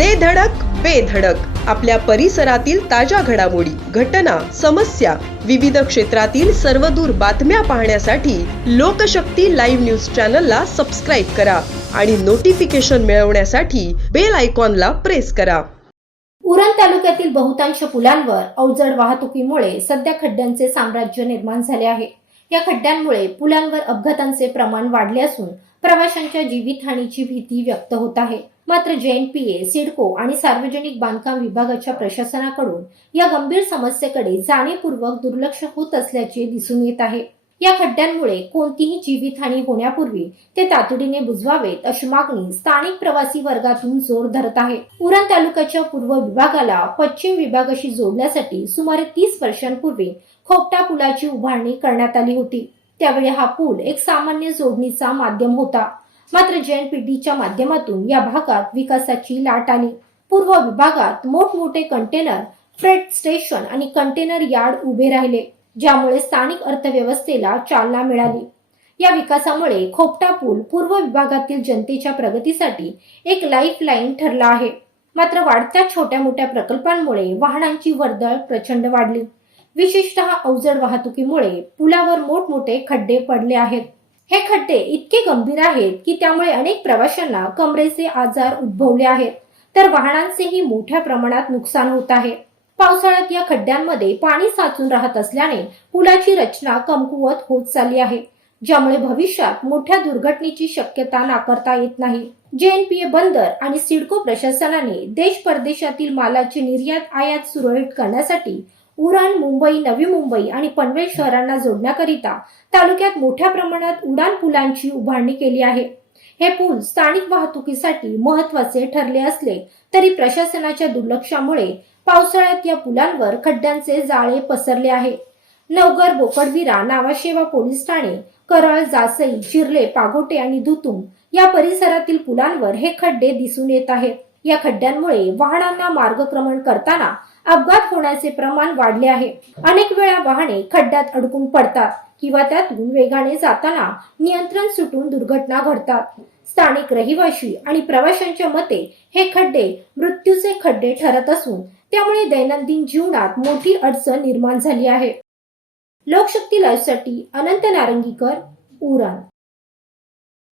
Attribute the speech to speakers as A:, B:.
A: दे धडक बेधडक आपल्या परिसरातील ताज्या घडामोडी घटना समस्या विविध क्षेत्रातील सर्वदूर बातम्या पाहण्यासाठी लोकशक्ती लाईव्ह न्यूज चॅनलला सबस्क्राईब करा आणि नोटिफिकेशन मिळवण्यासाठी बेल आयकॉनला प्रेस करा.
B: उरण तालुक्यातील बहुतांश पुलांवर अवजड वाहतुकीमुळे सध्या खड्ड्यांचे साम्राज्य निर्माण झाले आहे. या खड्ड्यांमुळे पुलांवर अपघातांचे प्रमाण वाढले असून प्रवाशांच्या जीवितहानीची भीती व्यक्त होत आहे. मात्र जेएनपीए सिडको आणि सार्वजनिक बांधकाम विभागाच्या प्रशासनाकडून या गंभीर समस्येकडे जाणीवपूर्वक दुर्लक्ष होत असल्याचे दिसून येत आहे. या खड्ड्यांमुळे कोणतीही जीवितहानी होण्यापूर्वी ते तातडीने बुजवावेत अशी मागणी स्थानिक प्रवासी वर्गातून जोर धरत आहे. उरण तालुक्याच्या पूर्व विभागाला पश्चिम विभागाशी जोडण्यासाठी सुमारे तीस वर्षांपूर्वी खोपटा पुलाची उभारणी करण्यात आली होती. त्यावेळी हा पूल एक सामान्य जोडणीचा माध्यम होता. मात्र जेएनपीटीच्या माध्यमातून या भागात विकासाची लाट आली. पूर्व विभागात मोठमोठे कंटेनर फ्रेट स्टेशन आणि कंटेनर यार्ड उभे राहिले ज्यामुळे स्थानिक अर्थव्यवस्थेला चालना मिळाली. या विकासामुळे खोपटा पूल पूर्व विभागातील जनतेच्या प्रगतीसाठी एक लाईफ लाईन ठरला आहे. मात्र वाढत्या छोट्या मोठ्या प्रकल्पांमुळे वाहनांची वर्दळ प्रचंड वाढली. विशेषतः अवजड वाहतुकीमुळे पुलावर मोठमोठे खड्डे पडले आहेत. हे खड्डे इतके गंभीर आहेत की त्यामुळे अनेक प्रवाशांना कमरेचे आजार उद्भवले आहेत. तर वाहनांचेही मोठ्या प्रमाणात नुकसान होत आहे. पावसाळ्यात या खड्ड्यांमध्ये पाणी साचून राहत असल्याने पुलाची रचना कमकुवत होत चालली आहे. ज्यामुळे भविष्यात मोठ्या दुर्घटनेची शक्यता नाकारता येत नाही. जेएनपीए बंदर आणि सिडको प्रशासनाने देश परदेशातील मालाची निर्यात आयात सुरळीत करण्यासाठी उरण मुंबई नवी मुंबई आणि पनवेल शहरांना जोडण्याकरिता तालुक्यात मोठ्या प्रमाणात उडान पुलांची उभारणी केली आहे. हे पूल स्थानिक वाहतुकीसाठी महत्त्वाचे ठरले असले तरी प्रशासनाच्या दुर्लक्षामुळे पावसाळ्यात या पुलांवर खड्ड्यांचे जाळे पसरले आहे. नवगर बोकडविरा नावाशेवा पोलीस ठाणे करळ जासई चिरले पागोटे आणि धुतुंग या परिसरातील पुलांवर हे खड्डे दिसून येत आहेत. या खड्ड्यांमुळे वाहनांना मार्गक्रमण करताना अपघात होण्याचे प्रमाण वाढले आहे. अनेक वेळा वाहने खड्ड्यात अडकून पडतात किंवा त्यातून वेगाने जाताना नियंत्रण सुटून दुर्घटना घडतात. स्थानिक रहिवाशी आणि प्रवाशांच्या मते हे खड्डे मृत्यूचे खड्डे ठरत असून त्यामुळे दैनंदिन जीवनात मोठी अडचण निर्माण झाली आहे. लोकशक्ती लाईव्हसाठी अनंत नारंगीकर उरण.